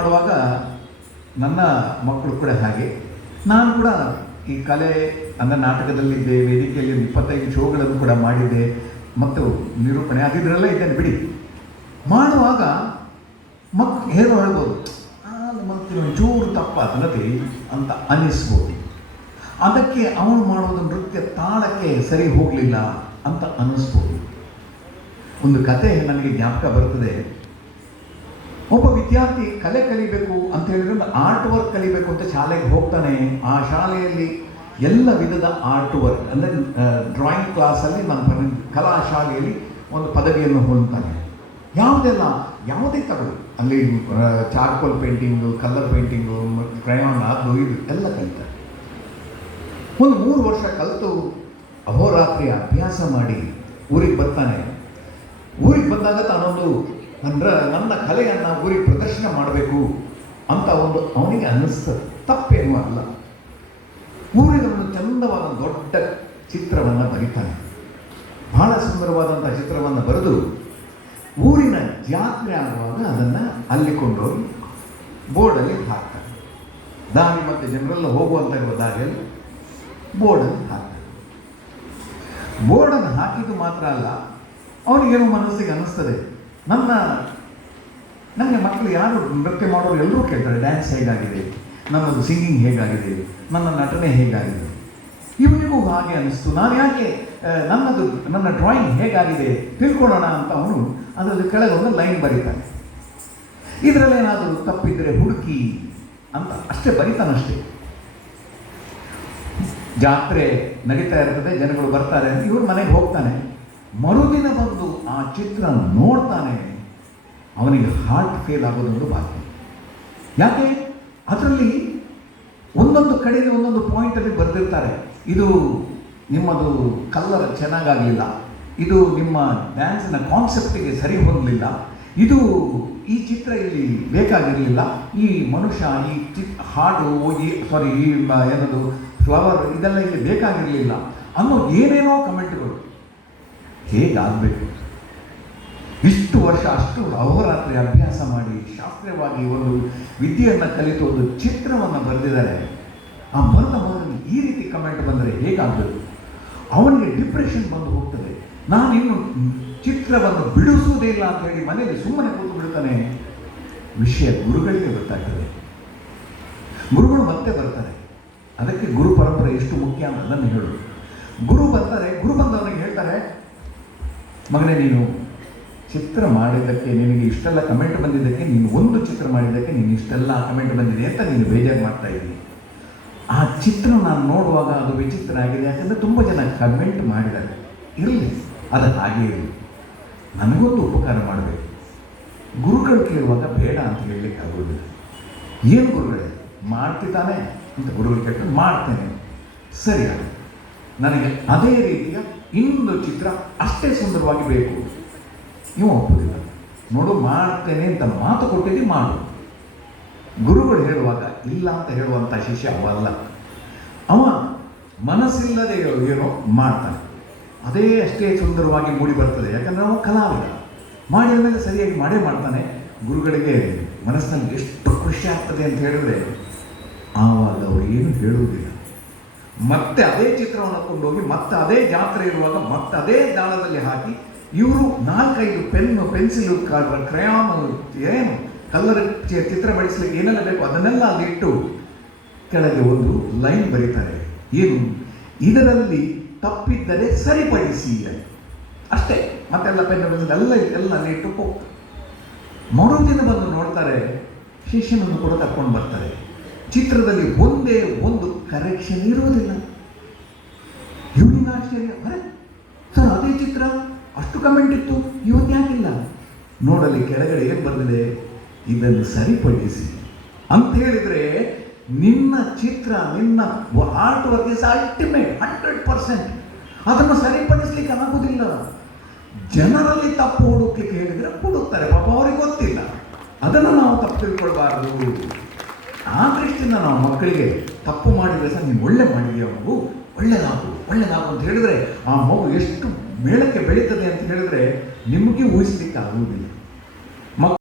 ಮಾಡುವಾಗ ನನ್ನ ಮಕ್ಕಳು ಕೂಡ ಹಾಗೆ. ನಾನು ಕೂಡ ಈ ಕಲೆ ಅಂದರೆ ನಾಟಕದಲ್ಲಿದ್ದೆ ವೇದಿಕೆಯಲ್ಲಿ ಇಪ್ಪತ್ತೈದು ಶೋಗಳನ್ನು ಕೂಡ ಮಾಡಿದ್ದೆ ಮತ್ತು ನಿರೂಪಣೆ ಅದಿದ್ರೆಲ್ಲ ಇದ್ದೇನೆ ಬಿಡಿ. ಮಾಡುವಾಗ ಮಕ್ ಹೇರೋ ಹೇಳ್ಬೋದು. "ಆ, ಮತ್ತೆ ಒಂಚೂರು ತಪ್ಪಾತನತಿ ಅಂತ ಅನ್ನಿಸ್ಬೋದು. ಅದಕ್ಕೆ ಅವನು ಮಾಡುವುದು ನೃತ್ಯ ತಾಳಕ್ಕೆ ಸರಿ ಹೋಗಲಿಲ್ಲ ಅಂತ ಅನ್ನಿಸ್ಬೋದು. ಒಂದು ಕತೆ ನನಗೆ ಜ್ಞಾಪಕ ಬರ್ತದೆ ವಿದ್ಯಾರ್ಥಿ ಕಲೆ ಕಲಿಬೇಕು ಅಂತ ಹೇಳಿದ್ರೆ ಆರ್ಟ್ ವರ್ಕ್ ಕಲಿಬೇಕು ಅಂತ ಶಾಲೆಗೆ ಹೋಗ್ತಾನೆ, ಆ ಶಾಲೆಯಲ್ಲಿ ಎಲ್ಲ ವಿಧದ ಆರ್ಟ್ ವರ್ಕ್ ಅಂದರೆ ಡ್ರಾಯಿಂಗ್ ಕ್ಲಾಸಲ್ಲಿ ನಾನು ಕಲಾ ಶಾಲೆಯಲ್ಲಿ ಒಂದು ಪದವಿಯನ್ನು ಹೊಂದ್ತಾನೆ. ಯಾವುದೆಲ್ಲ ಯಾವುದೇ ತಗೊಳ್ಳಿ ಅಲ್ಲಿ charcoal painting colour painting crayon ಅದು, ಇದು, ಎಲ್ಲ ಕಲಿತಾರೆ. ಒಂದು ಮೂರು ವರ್ಷ ಕಲಿತು ಅಹೋರಾತ್ರಿ ಅಭ್ಯಾಸ ಮಾಡಿ ಊರಿಗೆ ಬರ್ತಾನೆ. ಊರಿಗೆ ಬಂದಾಗ ತಾನೊಂದು ಅಂದ್ರೆ ನನ್ನ ಕಲೆಯನ್ನು ಊರಿಗೆ ಪ್ರದರ್ಶನ ಮಾಡಬೇಕು ಅಂತ ಒಂದು ಅವನಿಗೆ ಅನ್ನಿಸ್ತದೆ. ತಪ್ಪೇನೂ ಅಲ್ಲ. ಊರಿಗೆ ಒಂದು ಚಂದವಾದ ದೊಡ್ಡ ಚಿತ್ರವನ್ನು ಬರೀತಾನೆ. ಬಹಳ ಸುಂದರವಾದಂಥ ಚಿತ್ರವನ್ನು ಬರೆದು ಊರಿನ ಜಾತ್ರೆ ಆಗುವಾಗ ಅದನ್ನು ಅಲ್ಲಿ ಕೊಂಡೋಗಿ ಬೋರ್ಡಲ್ಲಿ ಹಾಕ್ತಾನೆ. ದಾರಿ ಮತ್ತು ಜನರೆಲ್ಲ ಹೋಗುವಂಥ ಇರುವ ದಾರಿಯಲ್ಲಿ ಬೋರ್ಡಲ್ಲಿ ಹಾಕ್ತಾನೆ. ಬೋರ್ಡನ್ನು ಹಾಕಿದ್ದು ಮಾತ್ರ ಅಲ್ಲ, ಅವನಿಗೇನು ಮನಸ್ಸಿಗೆ ಅನ್ನಿಸ್ತದೆ. ನನ್ನ ನನಗೆ ಮಕ್ಕಳು ಯಾರು ನೃತ್ಯ ಮಾಡೋರು ಎಲ್ಲರೂ ಕೇಳ್ತಾರೆ ಡ್ಯಾನ್ಸ್ ಹೇಗಾಗಿದೆ? ನನ್ನದು ಸಿಂಗಿಂಗ್ ಹೇಗಾಗಿದೆ? ನನ್ನ ನಟನೆ ಹೇಗಾಗಿದೆ? ಇವನಿಗೂ ಹಾಗೆ ಅನಿಸ್ತು ನಾನು ಯಾಕೆ ನನ್ನದು, ನನ್ನ ಡ್ರಾಯಿಂಗ್ ಹೇಗಾಗಿದೆ? ತಿಳ್ಕೊಳ್ಳೋಣ ಅಂತ ಅವನು ಅದರಲ್ಲಿ ಕೆಳಗೆ ಒಂದು ಲೈನ್ ಬರೀತಾನೆ. ಇದರಲ್ಲಿ ಏನಾದರೂ ತಪ್ಪಿದ್ರೆ ಹುಡುಕಿ ಅಂತ, ಅಷ್ಟೇ ಬರೀತಾನಷ್ಟೇ ಜಾತ್ರೆ ನಡೀತಾ ಇರ್ತದೆ, ಜನಗಳು ಬರ್ತಾರೆ ಅಂತ ಇವರು ಮನೆಗೆ ಹೋಗ್ತಾನೆ. ಮರುದಿನ ಬಂದು ಆ ಚಿತ್ರ ನೋಡ್ತಾನೆ, ಅವನಿಗೆ ಹಾರ್ಟ್ ಫೇಲ್ ಆಗೋದೊಂದು ಬಾಕಿ ಯಾಕೆ? ಅದರಲ್ಲಿ ಒಂದೊಂದು ಕಡೆಗೆ ಒಂದೊಂದು ಪಾಯಿಂಟಲ್ಲಿ ಬರೆದಿರ್ತಾರೆ. ಇದು ನಿಮ್ಮದು ಕಲ್ಲರ್ ಚೆನ್ನಾಗಾಗಲಿಲ್ಲ. ಇದು ನಿಮ್ಮ ಡ್ಯಾನ್ಸಿನ ಕಾನ್ಸೆಪ್ಟಿಗೆ ಸರಿ ಹೊಂದಲಿಲ್ಲ ಇದು ಈ ಚಿತ್ರ ಇಲ್ಲಿ ಬೇಕಾಗಿರಲಿಲ್ಲ. ಈ ಮನುಷ್ಯ ಈ ಚಿ ಹಾಡು ಈ ಸಾರಿ ಈ ಏನದು ಫ್ಲವರ್ ಇದೆಲ್ಲ ಇಲ್ಲಿ ಬೇಕಾಗಿರಲಿಲ್ಲ ಅನ್ನೋ ಏನೇನೋ ಕಮೆಂಟ್ಗಳು ಹೇಗಾಗಬೇಕು? ಇಷ್ಟು ವರ್ಷ ಅಷ್ಟು ಅಹೋರಾತ್ರಿ ಅಭ್ಯಾಸ ಮಾಡಿ ಶಾಸ್ತ್ರೀಯವಾಗಿ ಒಂದು ವಿದ್ಯೆಯನ್ನು ಕಲಿತು ಒಂದು ಚಿತ್ರವನ್ನು ಬರೆದಿದ್ದಾರೆ. ಆ ಬರೆದ ಈ ರೀತಿ ಕಮೆಂಟ್ ಬಂದರೆ ಹೇಗಾಗಬೇಕು? ಅವನಿಗೆ ಡಿಪ್ರೆಷನ್ ಬಂದು ಹೋಗ್ತದೆ. ನಾನು ಇನ್ನು ಚಿತ್ರವನ್ನು ಬಿಡಿಸುವುದೇ ಇಲ್ಲ ಅಂತ ಹೇಳಿ ಮನೆಯಲ್ಲಿ ಸುಮ್ಮನೆ ಕೂತು ಬಿಡ್ತಾನೆ. ವಿಷಯ ಗುರುಗಳಿಗೆ ಗೊತ್ತಾಗ್ತದೆ. ಗುರುಗಳು ಮತ್ತೆ ಬರ್ತಾರೆ. ಅದಕ್ಕೆ ಗುರು ಪರಂಪರೆ ಎಷ್ಟು ಮುಖ್ಯ ಅಂತ ಅದನ್ನು ಹೇಳೋದು ಗುರು ಬರ್ತಾರೆ ಗುರು ಬಂದವನಿಗೆ ಹೇಳ್ತಾರೆ ಮಗನೇ, ನೀನು ಚಿತ್ರ ಮಾಡಿದ್ದಕ್ಕೆ ನಿನಗೆ ಇಷ್ಟೆಲ್ಲ ಕಮೆಂಟ್ ಬಂದಿದ್ದಕ್ಕೆ, ನೀನು ಒಂದು ಚಿತ್ರ ಮಾಡಿದ್ದಕ್ಕೆ ನೀನು ಇಷ್ಟೆಲ್ಲ ಕಮೆಂಟ್ ಬಂದಿದೆ ಅಂತ ನೀನು ಬೇಜಾರು ಮಾಡ್ತಾ ಇದ್ದೀನಿ ಆ ಚಿತ್ರ ನಾನು ನೋಡುವಾಗ ಅದು ವಿಚಿತ್ರ ಆಗಿದೆ, ಯಾಕಂದರೆ ತುಂಬ ಜನ ಕಮೆಂಟ್ ಮಾಡಿದ್ದಾರೆ. ಇರಲಿ ಅದು ಹಾಗೇ ಇರಲಿ. ನನಗೊಂದು ಉಪಕಾರ ಮಾಡಬೇಕು. ಗುರುಗಳು ಕೇಳುವಾಗ ಬೇಡ ಅಂತ ಹೇಳಲಿಕ್ಕೆ ಆಗೋದಿಲ್ಲ. ಏನು ಗುರುಗಳೇ ಮಾಡ್ತಿದ್ದಾನೆ ಅಂತ ಗುರುಗಳು ಕೇಳ್ತಾರೆ, ಮಾಡ್ತೇನೆ. ಸರಿ ನನಗೆ ಅದೇ ರೀತಿಯ ಇನ್ನೊಂದು ಚಿತ್ರ ಅಷ್ಟೇ ಸುಂದರವಾಗಿ ಬೇಕು. ಇವ ಒಪ್ಪುದಿಲ್ಲ. ನೋಡು, ಮಾಡ್ತೇನೆ ಅಂತ ಮಾತು ಕೊಟ್ಟಿದ್ದು ಮಾಡು. ಗುರುಗಳು ಹೇಳುವಾಗ ಇಲ್ಲ ಅಂತ ಹೇಳುವಂಥ ಶಿಷ್ಯ ಅವಲ್ಲ. ಅವ ಮನಸ್ಸಿಲ್ಲದೆ ಏನೋ ಮಾಡ್ತಾನೆ. ಅದೇ ಅಷ್ಟೇ ಸುಂದರವಾಗಿ ಮೂಡಿ ಬರ್ತದೆ. ಯಾಕಂದ್ರೆ ಅವನು ಕಲಾವಿದ. ಮಾಡಿದ ಮೇಲೆ ಸರಿಯಾಗಿ ಮಾಡೇ ಮಾಡ್ತಾನೆ. ಗುರುಗಳಿಗೆ ಮನಸ್ಸಿನಲ್ಲಿ ಎಷ್ಟು ಖುಷಿ ಆಗ್ತದೆ ಅಂತ ಹೇಳಿದ್ರೆ ಆವಾಗ ಅವರು ಏನು ಹೇಳುವುದಿಲ್ಲ. ಮತ್ತೆ ಅದೇ ಚಿತ್ರವನ್ನು ಕೊಂಡೋಗಿ ಮತ್ತೆ ಅದೇ ಜಾತ್ರೆ ಇರುವಾಗ ಮತ್ತೆ ಅದೇ ದಾಳದಲ್ಲಿ ಹಾಕಿ ಇವರು ನಾಲ್ಕೈದು ಪೆನ್ನು ಪೆನ್ಸಿಲು ಕ್ರಯಾಮ್ ಏನು ಕಲ್ಲರ್ ಚಿತ್ರ ಬಿಡಿಸ್ಲಿಕ್ಕೆ ಏನೆಲ್ಲ ಬೇಕು ಅದನ್ನೆಲ್ಲ ಅಲ್ಲಿ ಇಟ್ಟು ಕೆಳಗೆ ಒಂದು ಲೈನ್ ಬರೀತಾರೆ. ಏನು? ಇದರಲ್ಲಿ ತಪ್ಪಿದ್ದರೆ ಸರಿಪಡಿಸಿ ಅಷ್ಟೇ. ಮತ್ತೆಲ್ಲ ಪೆನ್ನು ಪೆನ್ಸಿಲ್ ಎಲ್ಲ ಎಲ್ಲ ಅಲ್ಲಿ ಇಟ್ಟು ಹೋಗ್ತಾರೆ. ಮರುದಿನ ಬಂದು ನೋಡ್ತಾರೆ, ಶಿಷ್ಯನನ್ನು ಕೂಡ ತಕ್ಕೊಂಡು ಬರ್ತಾರೆ. ಚಿತ್ರದಲ್ಲಿ ಒಂದೇ ಒಂದು ಕರೆಕ್ಷನ್ ಇರುವುದಿಲ್ಲ. ಇವನಿಗೆ ಆಶ್ಚರ್ಯ ಅರೆ ಸರ್, ಅದೇ ಚಿತ್ರ, ಅಷ್ಟು ಕಮೆಂಟ್ ಇತ್ತು, ಇವತ್ತು ಯಾಕಿಲ್ಲ? ನೋಡಲಿ ಕೆಳಗಡೆ ಏನು ಬಂದಿದೆ ಇದನ್ನು ಸರಿಪಡಿಸಿ. ಅಂತ ಹೇಳಿದರೆ, ನಿನ್ನ ಚಿತ್ರ, ನಿನ್ನ art work is ultimate hundred percent ಅದನ್ನು ಸರಿಪಡಿಸ್ಲಿಕ್ಕೆ ಆಗುವುದಿಲ್ಲ ಜನರಲ್ಲಿ ತಪ್ಪು ಹುಡುಕ್ಲಿಕ್ಕೆ ಹೇಳಿದರೆ ಹುಡುಕ್ತಾರೆ. ಪಾಪ ಅವ್ರಿಗೆ ಗೊತ್ತಿಲ್ಲ. ಅದನ್ನು ನಾವು ತಪ್ಪು ತಿಳ್ಕೊಳ್ಬಾರ್ದು. ಆ ದೃಷ್ಟಿಯಿಂದ ನಾವು ಮಕ್ಕಳಿಗೆ ತಪ್ಪು ಮಾಡಿದರೆ ಸಹ ನೀವು ಒಳ್ಳೆ ಮಾಡಿದೆಯಾ ಮಗು, ಒಳ್ಳೆದಾಗು ಒಳ್ಳೆದಾಗು ಅಂತ ಹೇಳಿದ್ರೆ ಆ ಮಗು ಎಷ್ಟು ಮೇಳಕ್ಕೆ ಬೆಳೀತದೆ ಅಂತ ಹೇಳಿದ್ರೆ ನಿಮಗೆ ಊಹಿಸ್ಲಿಕ್ಕೆ ಆಗುವುದಿಲ್ಲ.